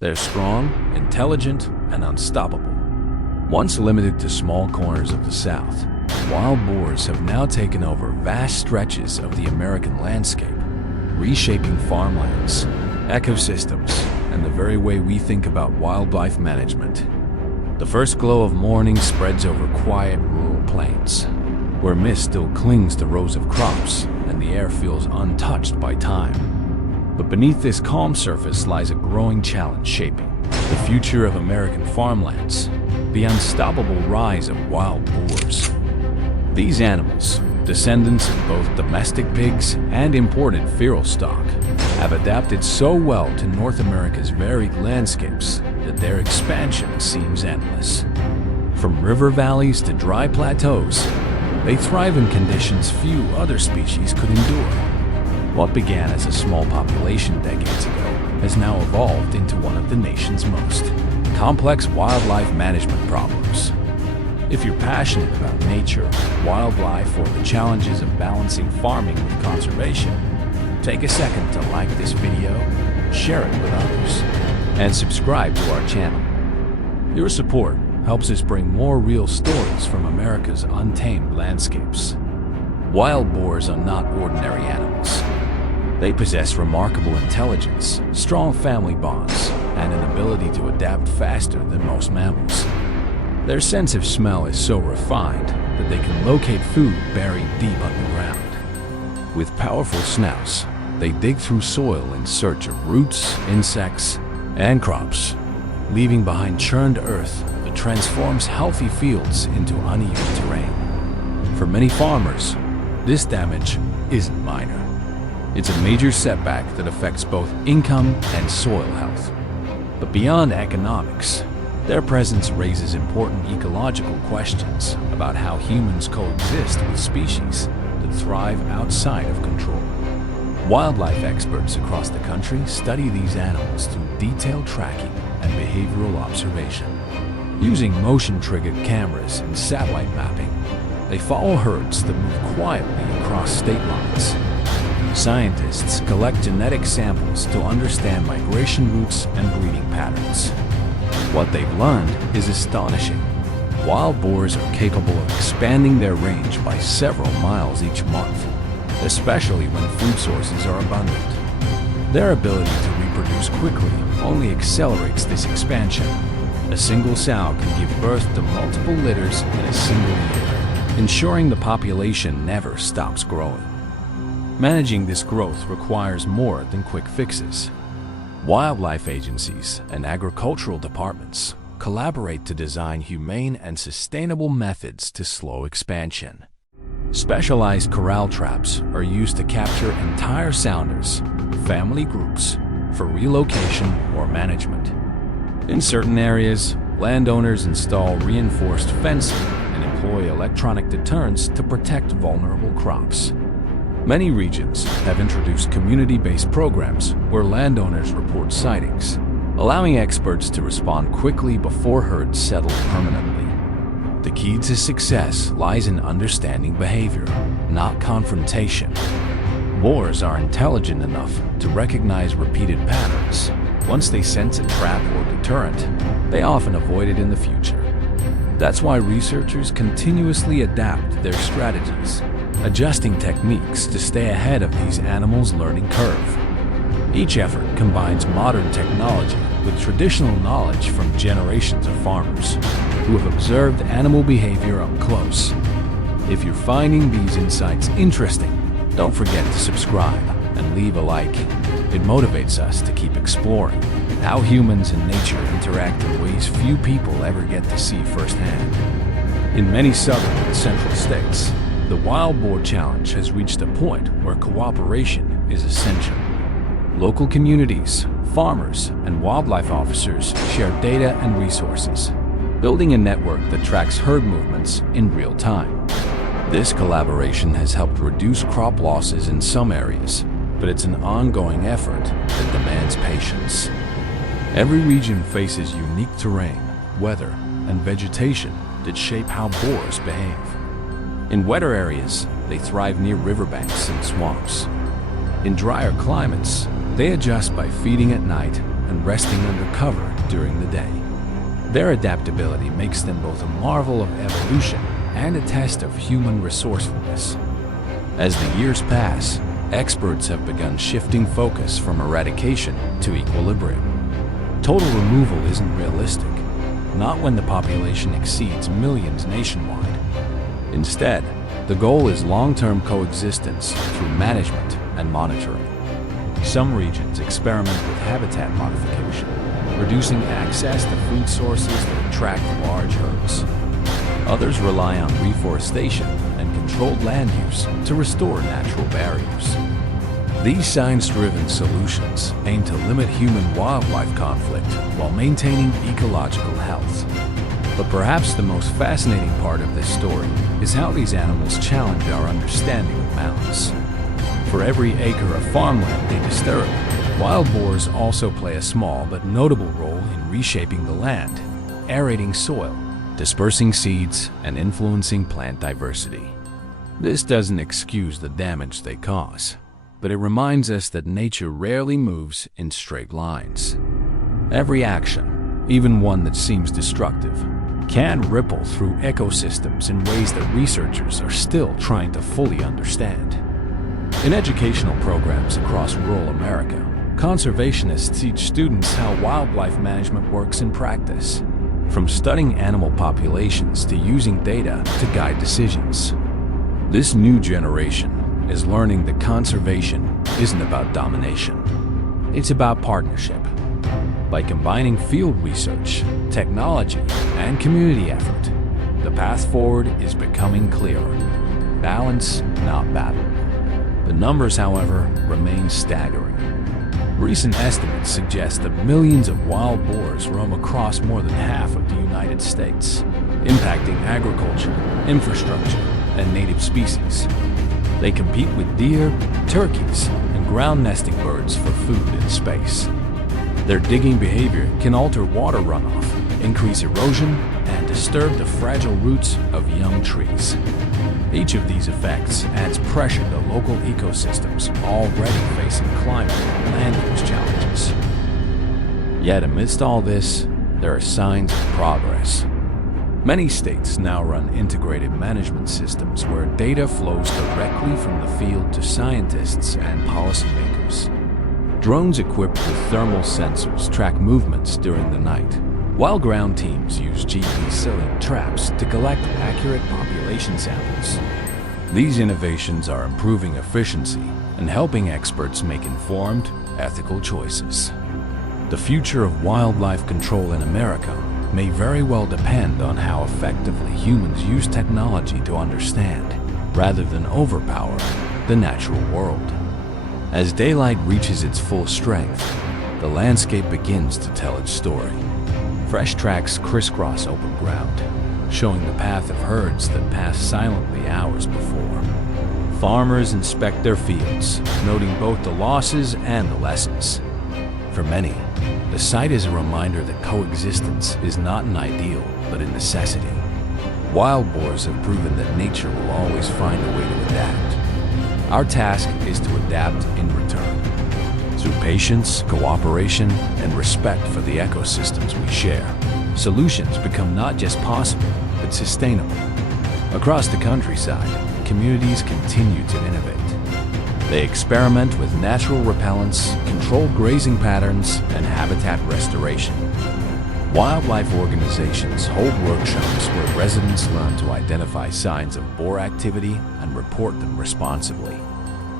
They're strong, intelligent, and unstoppable. Once limited to small corners of the South, wild boars have now taken over vast stretches of the American landscape, reshaping farmlands, ecosystems, and the very way we think about wildlife management. The first glow of morning spreads over quiet rural plains, where mist still clings to rows of crops and the air feels untouched by time. But beneath this calm surface lies a growing challenge shaping the future of American farmlands, the unstoppable rise of wild boars. These animals, descendants of both domestic pigs and imported feral stock, have adapted so well to North America's varied landscapes that their expansion seems endless. From river valleys to dry plateaus, they thrive in conditions few other species could endure. What began as a small population decades ago has now evolved into one of the nation's most complex wildlife management problems. If you're passionate about nature, wildlife, or the challenges of balancing farming with conservation, take a second to like this video, share it with others, and subscribe to our channel. Your support helps us bring more real stories from America's untamed landscapes. Wild boars are not ordinary animals. They possess remarkable intelligence, strong family bonds, and an ability to adapt faster than most mammals. Their sense of smell is so refined that they can locate food buried deep underground. With powerful snouts, they dig through soil in search of roots, insects, and crops, leaving behind churned earth that transforms healthy fields into uneven terrain. For many farmers, this damage isn't minor. It's a major setback that affects both income and soil health. But beyond economics, their presence raises important ecological questions about how humans coexist with species that thrive outside of control. Wildlife experts across the country study these animals through detailed tracking and behavioral observation. Using motion-triggered cameras and satellite mapping, they follow herds that move quietly across state lines. Scientists collect genetic samples to understand migration routes and breeding patterns. What they've learned is astonishing. Wild boars are capable of expanding their range by several miles each month, especially when food sources are abundant. Their ability to reproduce quickly only accelerates this expansion. A single sow can give birth to multiple litters in a single year, ensuring the population never stops growing. Managing this growth requires more than quick fixes. Wildlife agencies and agricultural departments collaborate to design humane and sustainable methods to slow expansion. Specialized corral traps are used to capture entire sounders, family groups, for relocation or management. In certain areas, landowners install reinforced fencing and employ electronic deterrents to protect vulnerable crops. Many regions have introduced community-based programs where landowners report sightings, allowing experts to respond quickly before herds settle permanently. The key to success lies in understanding behavior, not confrontation. Boars are intelligent enough to recognize repeated patterns. Once they sense a trap or deterrent, they often avoid it in the future. That's why researchers continuously adapt their strategies, adjusting techniques to stay ahead of these animals' learning curve. Each effort combines modern technology with traditional knowledge from generations of farmers who have observed animal behavior up close. If you're finding these insights interesting, don't forget to subscribe and leave a like. It motivates us to keep exploring how humans and nature interact in ways few people ever get to see firsthand. In many southern and central states, the Wild Boar Challenge has reached a point where cooperation is essential. Local communities, farmers, and wildlife officers share data and resources, building a network that tracks herd movements in real time. This collaboration has helped reduce crop losses in some areas, but it's an ongoing effort that demands patience. Every region faces unique terrain, weather, and vegetation that shape how boars behave. In wetter areas, they thrive near riverbanks and swamps. In drier climates, they adjust by feeding at night and resting under cover during the day. Their adaptability makes them both a marvel of evolution and a test of human resourcefulness. As the years pass, experts have begun shifting focus from eradication to equilibrium. Total removal isn't realistic, not when the population exceeds millions nationwide. Instead, the goal is long-term coexistence through management and monitoring. Some regions experiment with habitat modification, reducing access to food sources that attract large herds. Others rely on reforestation and controlled land use to restore natural barriers. These science-driven solutions aim to limit human-wildlife conflict while maintaining ecological health. But perhaps the most fascinating part of this story is how these animals challenge our understanding of balance. For every acre of farmland they disturb, wild boars also play a small but notable role in reshaping the land, aerating soil, dispersing seeds, and influencing plant diversity. This doesn't excuse the damage they cause, but it reminds us that nature rarely moves in straight lines. Every action, even one that seems destructive, can ripple through ecosystems in ways that researchers are still trying to fully understand. In educational programs across rural America, conservationists teach students how wildlife management works in practice, from studying animal populations to using data to guide decisions. This new generation is learning that conservation isn't about domination. It's about partnership. By combining field research, technology, and community effort, the path forward is becoming clearer. Balance, not battle. The numbers, however, remain staggering. Recent estimates suggest that millions of wild boars roam across more than half of the United States, impacting agriculture, infrastructure, and native species. They compete with deer, turkeys, and ground nesting birds for food in space. Their digging behavior can alter water runoff, increase erosion, and disturb the fragile roots of young trees. Each of these effects adds pressure to local ecosystems already facing climate and land use challenges. Yet amidst all this, there are signs of progress. Many states now run integrated management systems where data flows directly from the field to scientists and policymakers. Drones equipped with thermal sensors track movements during the night, while ground teams use GPS traps to collect accurate population samples. These innovations are improving efficiency and helping experts make informed, ethical choices. The future of wildlife control in America may very well depend on how effectively humans use technology to understand, rather than overpower, the natural world. As daylight reaches its full strength, the landscape begins to tell its story. Fresh tracks crisscross open ground, showing the path of herds that passed silently hours before. Farmers inspect their fields, noting both the losses and the lessons. For many, the sight is a reminder that coexistence is not an ideal, but a necessity. Wild boars have proven that nature will always find a way to adapt. Our task is to adapt in return, through patience, cooperation, and respect for the ecosystems we share. Solutions become not just possible, but sustainable. Across the countryside, communities continue to innovate. They experiment with natural repellents, controlled grazing patterns, and habitat restoration. Wildlife organizations hold workshops where residents learn to identify signs of boar activity and report them responsibly.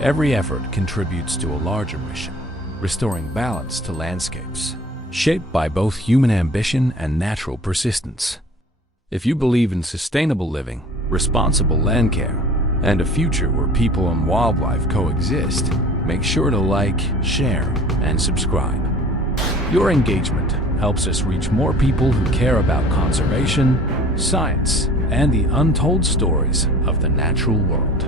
Every effort contributes to a larger mission, restoring balance to landscapes, shaped by both human ambition and natural persistence. If you believe in sustainable living, responsible land care, and a future where people and wildlife coexist, make sure to like, share, and subscribe. Your engagement helps us reach more people who care about conservation, science, and the untold stories of the natural world.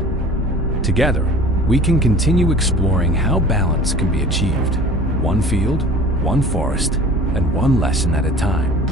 Together, we can continue exploring how balance can be achieved, one field, one forest, and one lesson at a time.